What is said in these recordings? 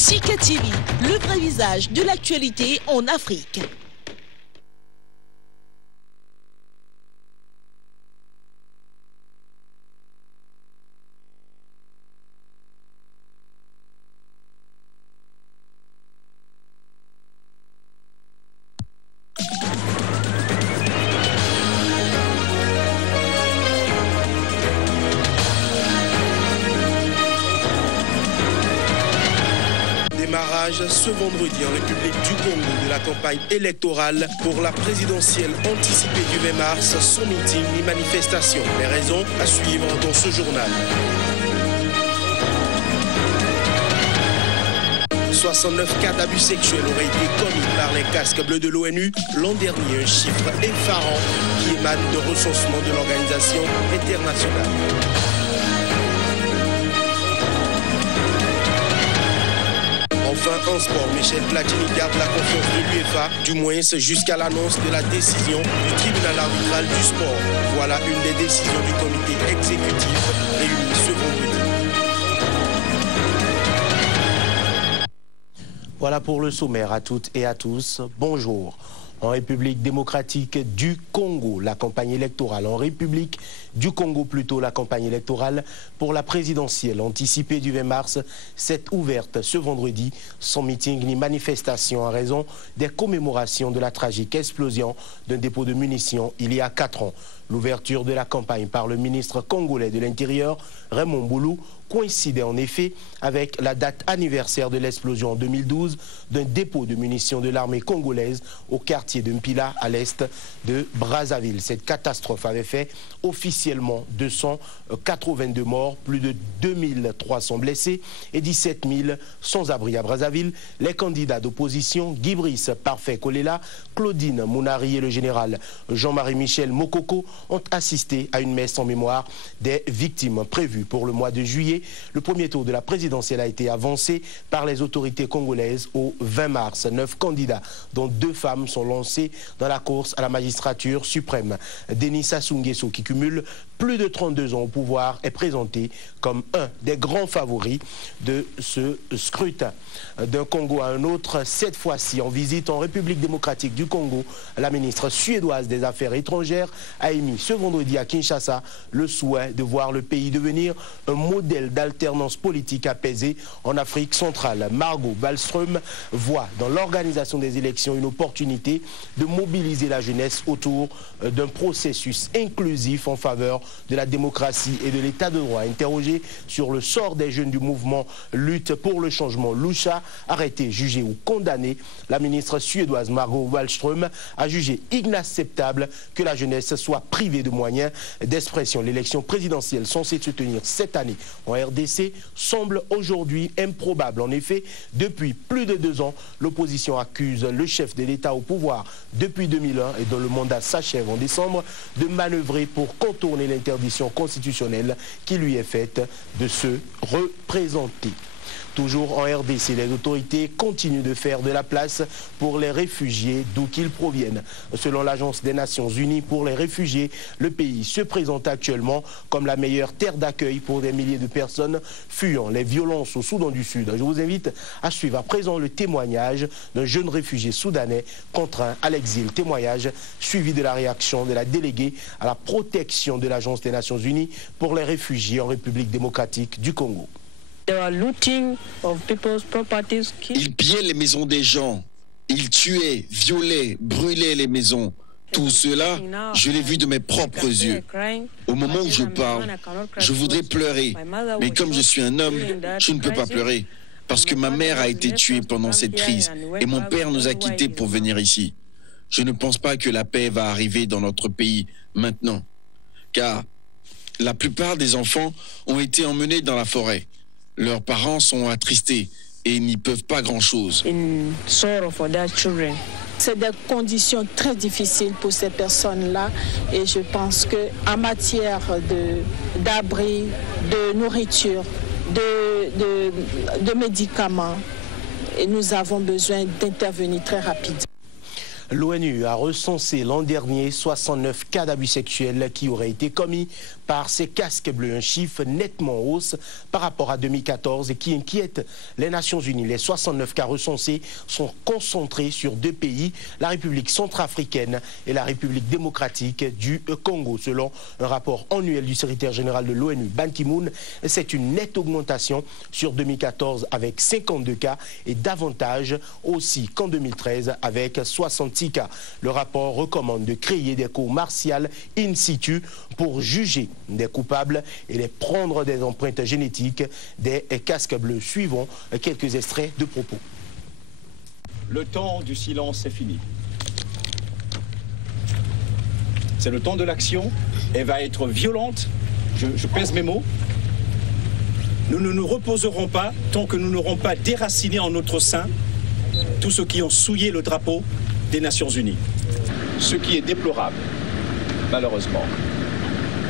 Sika TV, le vrai visage de l'actualité en Afrique. Démarrage ce vendredi en République du Congo de la campagne électorale pour la présidentielle anticipée du 20 mars, sans meeting ni manifestation. Les raisons à suivre dans ce journal. 69 cas d'abus sexuels auraient été commis par les casques bleus de l'ONU l'an dernier, un chiffre effarant qui émane de recensement de l'organisation internationale. Enfin, en sport, Michel Platini garde la confiance de l'UEFA, du moins jusqu'à l'annonce de la décision du tribunal arbitral du sport. Voilà une des décisions du comité exécutif réuni ce vendredi. Voilà pour le sommaire à toutes et à tous. Bonjour. En République démocratique du Congo, la campagne électorale. En République du Congo, plutôt, la campagne électorale pour la présidentielle anticipée du 20 mars s'est ouverte ce vendredi sans meeting ni manifestation en raison des commémorations de la tragique explosion d'un dépôt de munitions il y a 4 ans. L'ouverture de la campagne par le ministre congolais de l'Intérieur, Raymond Boulou, coïncidait en effet avec la date anniversaire de l'explosion en 2012 d'un dépôt de munitions de l'armée congolaise au quartier de Mpila à l'est de Brazzaville. Cette catastrophe avait fait officiellement 282 morts, plus de 2300 blessés et 17 000 sans-abri à Brazzaville. Les candidats d'opposition, Guy Brice, Parfait Kolela, Claudine Mounari et le général Jean-Marie Michel Mokoko ont assisté à une messe en mémoire des victimes prévue pour le mois de juillet. Le premier tour de la présidentielle a été avancé par les autorités congolaises au 20 mars. 9 candidats, dont 2 femmes, sont lancés dans la course à la magistrature suprême. Denis Sassou Nguesso, qui cumule plus de 32 ans au pouvoir, est présenté comme un des grands favoris de ce scrutin. D'un Congo à un autre, cette fois-ci en visite en République démocratique du Congo, la ministre suédoise des Affaires étrangères a émis ce vendredi à Kinshasa le souhait de voir le pays devenir un modèle d'alternance politique apaisée en Afrique centrale. Margot Wallström voit dans l'organisation des élections une opportunité de mobiliser la jeunesse autour d'un processus inclusif en faveur de la démocratie et de l'état de droit. Interrogé sur le sort des jeunes du mouvement Lutte pour le changement Lucha, arrêté, jugé ou condamné, la ministre suédoise Margot Wallström a jugé inacceptable que la jeunesse soit privée de moyens d'expression. L'élection présidentielle censée se tenir cette année en RDC semble aujourd'hui improbable. En effet, depuis plus de 2 ans, l'opposition accuse le chef de l'État au pouvoir depuis 2001 et dont le mandat s'achève en décembre de manœuvrer pour contourner l'interdiction constitutionnelle qui lui est faite de se représenter. Toujours en RDC, les autorités continuent de faire de la place pour les réfugiés d'où qu'ils proviennent. Selon l'Agence des Nations Unies pour les réfugiés, le pays se présente actuellement comme la meilleure terre d'accueil pour des milliers de personnes fuyant les violences au Soudan du Sud. Je vous invite à suivre à présent le témoignage d'un jeune réfugié soudanais contraint à l'exil. Témoignage suivi de la réaction de la déléguée à la protection de l'Agence des Nations Unies pour les réfugiés en République démocratique du Congo. Ils pillaient les maisons des gens, ils tuaient, violaient, brûlaient les maisons. Tout cela, je l'ai vu de mes propres yeux. Au moment où je parle, je voudrais pleurer, mais comme je suis un homme, je ne peux pas pleurer, parce que ma mère a été tuée pendant cette crise et mon père nous a quittés pour venir ici. Je ne pense pas que la paix va arriver dans notre pays maintenant, car la plupart des enfants ont été emmenés dans la forêt. Leurs parents sont attristés et n'y peuvent pas grand-chose. C'est des conditions très difficiles pour ces personnes-là et je pense qu'en matière d'abri, de nourriture, de médicaments, nous avons besoin d'intervenir très rapidement. L'ONU a recensé l'an dernier 69 cas d'abus sexuels qui auraient été commis par ces casques bleus, un chiffre nettement en hausse par rapport à 2014 et qui inquiète les Nations Unies. Les 69 cas recensés sont concentrés sur deux pays, la République centrafricaine et la République démocratique du Congo. Selon un rapport annuel du secrétaire général de l'ONU, Ban Ki-moon, c'est une nette augmentation sur 2014 avec 52 cas et davantage aussi qu'en 2013 avec 66 cas. Le rapport recommande de créer des cours martiales in situ pour juger des coupables et les prendre des empreintes génétiques des casques bleus. Suivons quelques extraits de propos. Le temps du silence est fini. C'est le temps de l'action. Elle va être violente. Je pèse mes mots. Nous ne nous reposerons pas tant que nous n'aurons pas déraciné en notre sein tous ceux qui ont souillé le drapeau des Nations Unies. Ce qui est déplorable, malheureusement,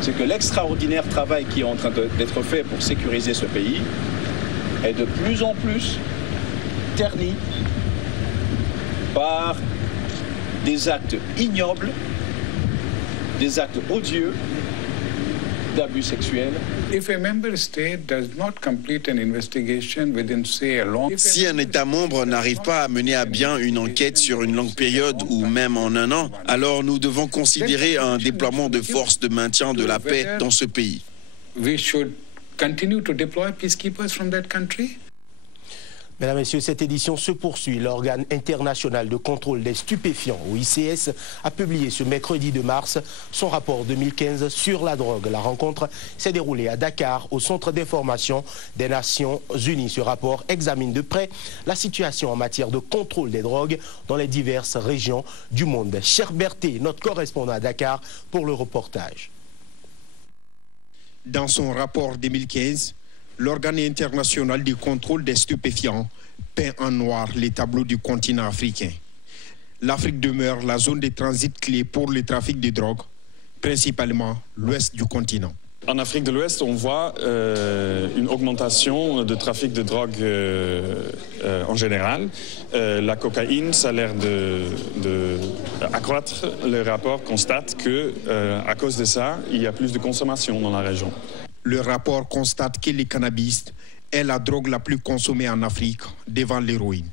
c'est que l'extraordinaire travail qui est en train d'être fait pour sécuriser ce pays est de plus en plus terni par des actes ignobles, des actes odieux, d'abus sexuels. Si un État membre n'arrive pas à mener à bien une enquête sur une longue période ou même en un an, alors nous devons considérer un déploiement de forces de maintien de la paix dans ce pays. Mesdames et messieurs, cette édition se poursuit. L'organe international de contrôle des stupéfiants, OICS, a publié ce mercredi 2 mars son rapport 2015 sur la drogue. La rencontre s'est déroulée à Dakar, au Centre d'information des Nations Unies. Ce rapport examine de près la situation en matière de contrôle des drogues dans les diverses régions du monde. Cher Berthet, notre correspondant à Dakar, pour le reportage. Dans son rapport 2015, l'organe international du contrôle des stupéfiants peint en noir les tableaux du continent africain. L'Afrique demeure la zone de transit clé pour le trafic de drogue, principalement l'ouest du continent. En Afrique de l'Ouest, on voit une augmentation de trafic de drogue en général. La cocaïne, ça a l'air d'accroître. Le rapport constate qu'à cause de ça, il y a plus de consommation dans la région. Le rapport constate que le cannabis est la drogue la plus consommée en Afrique devant l'héroïne.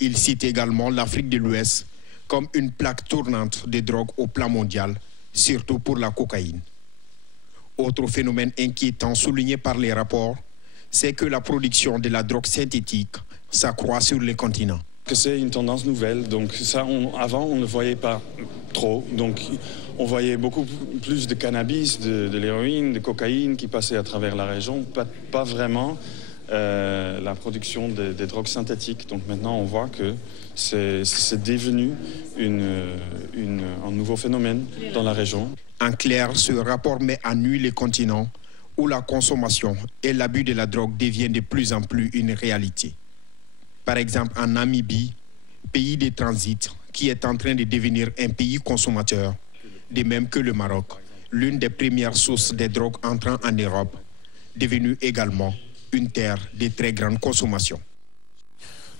Il cite également l'Afrique de l'Ouest comme une plaque tournante de drogue au plan mondial, surtout pour la cocaïne. Autre phénomène inquiétant souligné par les rapports, c'est que la production de la drogue synthétique s'accroît sur le continent. C'est une tendance nouvelle, donc ça, avant on ne le voyait pas trop, donc on voyait beaucoup plus de cannabis, de l'héroïne, de cocaïne qui passait à travers la région, pas vraiment la production des drogues synthétiques. Donc maintenant on voit que c'est devenu un nouveau phénomène dans la région. En clair, ce rapport met à nu les continents où la consommation et l'abus de la drogue deviennent de plus en plus une réalité. Par exemple, en Namibie, pays de transit qui est en train de devenir un pays consommateur, de même que le Maroc, l'une des premières sources de drogue entrant en Europe, devenue également une terre de très grande consommation.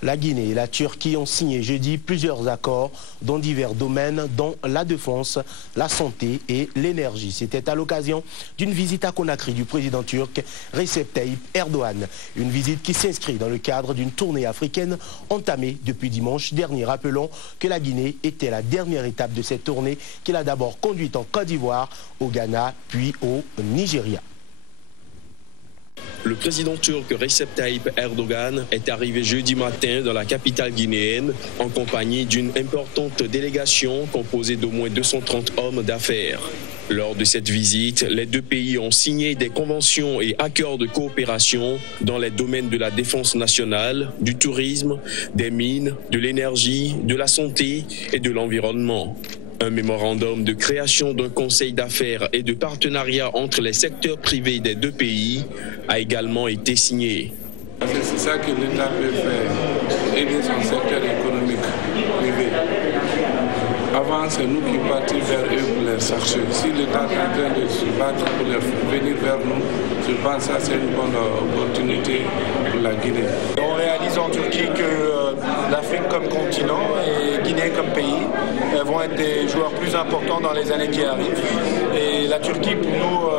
La Guinée et la Turquie ont signé jeudi plusieurs accords dans divers domaines, dont la défense, la santé et l'énergie. C'était à l'occasion d'une visite à Conakry du président turc Recep Tayyip Erdogan. Une visite qui s'inscrit dans le cadre d'une tournée africaine entamée depuis dimanche dernier. Rappelons que la Guinée était la dernière étape de cette tournée qu'il a d'abord conduite en Côte d'Ivoire, au Ghana, puis au Nigeria. Le président turc Recep Tayyip Erdogan est arrivé jeudi matin dans la capitale guinéenne en compagnie d'une importante délégation composée d'au moins 230 hommes d'affaires. Lors de cette visite, les deux pays ont signé des conventions et accords de coopération dans les domaines de la défense nationale, du tourisme, des mines, de l'énergie, de la santé et de l'environnement. Un mémorandum de création d'un conseil d'affaires et de partenariat entre les secteurs privés des deux pays a également été signé. C'est ça que l'État peut faire, aider son secteur économique privé. Avant, c'est nous qui partions vers eux pour les chercher. Si l'État est en train de se battre pour venir vers nous, je pense que ça c'est une bonne opportunité pour la Guinée. On réalise en Turquie que l'Afrique comme continent et Guinée comme pays vont être des joueurs plus importants dans les années qui arrivent. Et Et la Turquie, pour nous,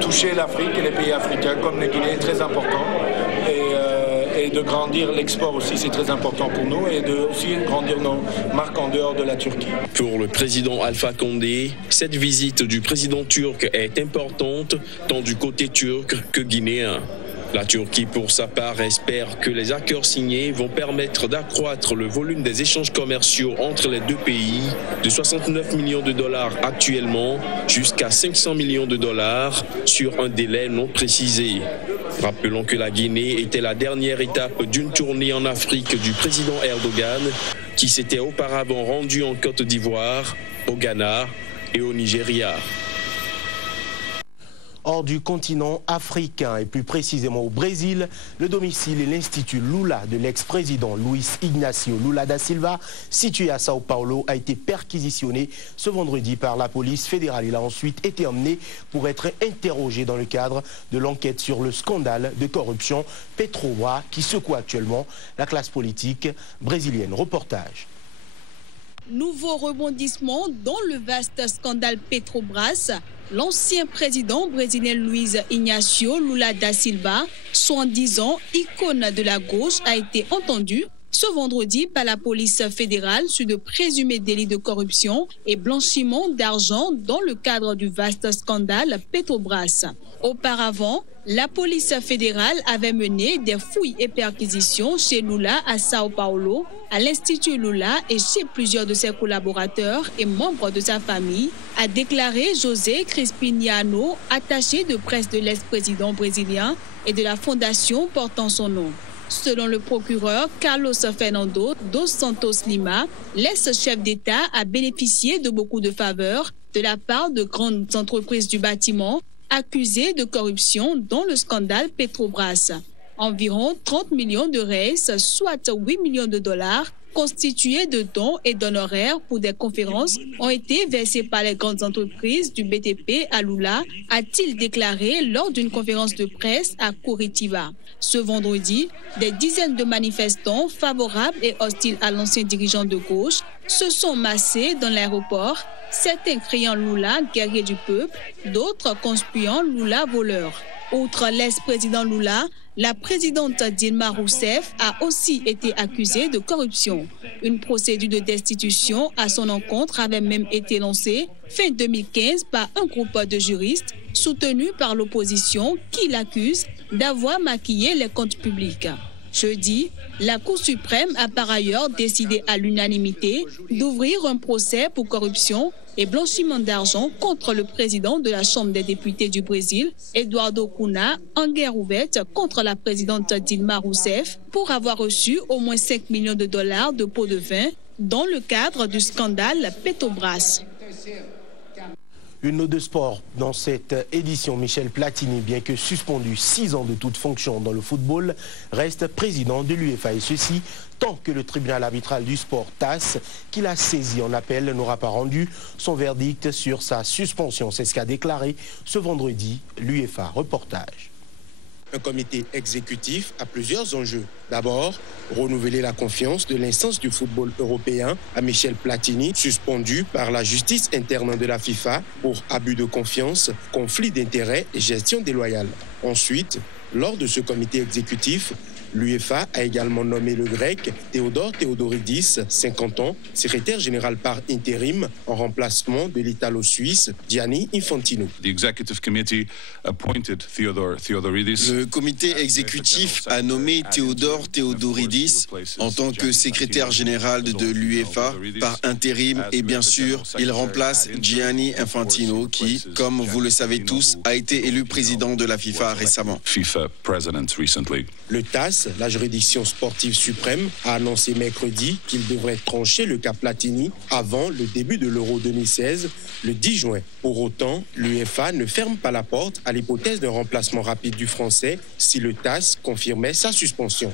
toucher l'Afrique et les pays africains comme le Guinée est très important. Et de grandir l'export aussi, c'est très important pour nous, et de aussi grandir nos marques en dehors de la Turquie. Pour le président Alpha Condé, cette visite du président turc est importante, tant du côté turc que guinéen. La Turquie, pour sa part, espère que les accords signés vont permettre d'accroître le volume des échanges commerciaux entre les deux pays de 69 millions de dollars actuellement jusqu'à 500 millions de dollars sur un délai non précisé. Rappelons que la Guinée était la dernière étape d'une tournée en Afrique du président Erdogan qui s'était auparavant rendu en Côte d'Ivoire, au Ghana et au Nigeria. Hors du continent africain et plus précisément au Brésil, le domicile et l'Institut Lula de l'ex-président Luiz Ignacio Lula da Silva, situé à Sao Paulo, a été perquisitionné ce vendredi par la police fédérale. Il a ensuite été emmené pour être interrogé dans le cadre de l'enquête sur le scandale de corruption Petrobras qui secoue actuellement la classe politique brésilienne. Reportage. Nouveau rebondissement dans le vaste scandale Petrobras. L'ancien président brésilien Luiz Ignacio Lula da Silva, soi-disant icône de la gauche, a été entendu ce vendredi par la police fédérale sur de présumés délits de corruption et blanchiment d'argent dans le cadre du vaste scandale Petrobras. Auparavant, la police fédérale avait mené des fouilles et perquisitions chez Lula à Sao Paulo, à l'Institut Lula et chez plusieurs de ses collaborateurs et membres de sa famille, a déclaré José Crispiniano, attaché de presse de l'ex-président brésilien et de la fondation portant son nom. Selon le procureur Carlos Fernando dos Santos Lima, l'ex-chef d'État a bénéficié de beaucoup de faveurs de la part de grandes entreprises du bâtiment accusées de corruption dans le scandale Petrobras. Environ 30 millions de reais, soit 8 millions de dollars, constitués de dons et d'honoraires pour des conférences, ont été versés par les grandes entreprises du BTP à Lula, a-t-il déclaré lors d'une conférence de presse à Curitiba. Ce vendredi, des dizaines de manifestants favorables et hostiles à l'ancien dirigeant de gauche se sont massés dans l'aéroport, certains criant Lula guerrier du peuple, d'autres conspuant Lula voleur. Outre l'ex-président Lula, la présidente Dilma Rousseff a aussi été accusée de corruption. Une procédure de destitution à son encontre avait même été lancée fin 2015 par un groupe de juristes soutenu par l'opposition qui l'accuse d'avoir maquillé les comptes publics. Jeudi, la Cour suprême a par ailleurs décidé à l'unanimité d'ouvrir un procès pour corruption et blanchiment d'argent contre le président de la Chambre des députés du Brésil, Eduardo Cunha, en guerre ouverte contre la présidente Dilma Rousseff pour avoir reçu au moins 5 millions de dollars de pots de vin dans le cadre du scandale Petrobras. Une note de sport dans cette édition. Michel Platini, bien que suspendu 6 ans de toute fonction dans le football, reste président de l'UEFA. Et ceci tant que le tribunal arbitral du sport TAS, qu'il a saisi en appel, n'aura pas rendu son verdict sur sa suspension. C'est ce qu'a déclaré ce vendredi l'UEFA. Reportage. Un comité exécutif a plusieurs enjeux. D'abord, renouveler la confiance de l'instance du football européen à Michel Platini, suspendu par la justice interne de la FIFA pour abus de confiance, conflit d'intérêts et gestion déloyale. Ensuite, lors de ce comité exécutif, l'UEFA a également nommé le grec Théodore Theodoridis, 50 ans, secrétaire général par intérim en remplacement de l'Italo-Suisse Gianni Infantino. Le comité exécutif a nommé Théodore Theodoridis en tant que secrétaire général de l'UEFA par intérim et bien sûr, il remplace Gianni Infantino qui, comme vous le savez tous, a été élu président de la FIFA récemment. Le TAS, la juridiction sportive suprême, a annoncé mercredi qu'il devrait trancher le cas Platini avant le début de l'Euro 2016, le 10 juin. Pour autant, l'UEFA ne ferme pas la porte à l'hypothèse d'un remplacement rapide du Français si le TAS confirmait sa suspension.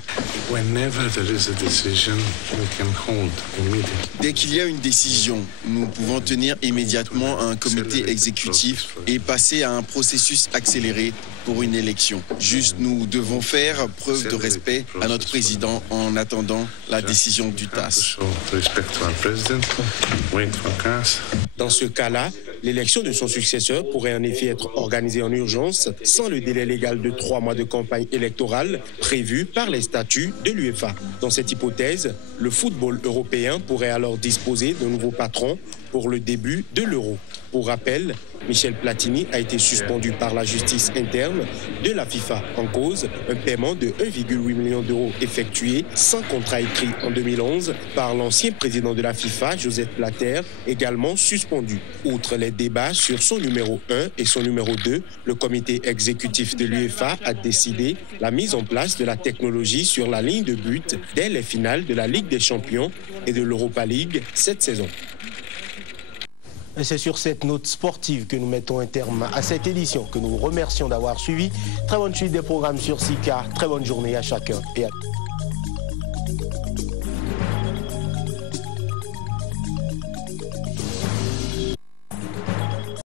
Dès qu'il y a une décision, nous pouvons tenir immédiatement un comité exécutif et passer à un processus accéléré pour une élection. Juste, nous devons faire preuve de respect à notre président en attendant la décision du TAS. Dans ce cas-là, L'élection de son successeur pourrait en effet être organisée en urgence sans le délai légal de 3 mois de campagne électorale prévu par les statuts de l'UEFA. Dans cette hypothèse, le football européen pourrait alors disposer d'un nouveau patron pour le début de l'Euro. Pour rappel, Michel Platini a été suspendu par la justice interne de la FIFA en cause un paiement de 1,8 million d'euros effectué sans contrat écrit en 2011 par l'ancien président de la FIFA, Joseph Blatter, également suspendu. Outre les débats sur son numéro 1 et son numéro 2, le comité exécutif de l'UEFA a décidé la mise en place de la technologie sur la ligne de but dès les finales de la Ligue des Champions et de l'Europa League cette saison. Et c'est sur cette note sportive que nous mettons un terme à cette édition, que nous remercions d'avoir suivi. Très bonne suite des programmes sur Sika. Très bonne journée à chacun et à tous.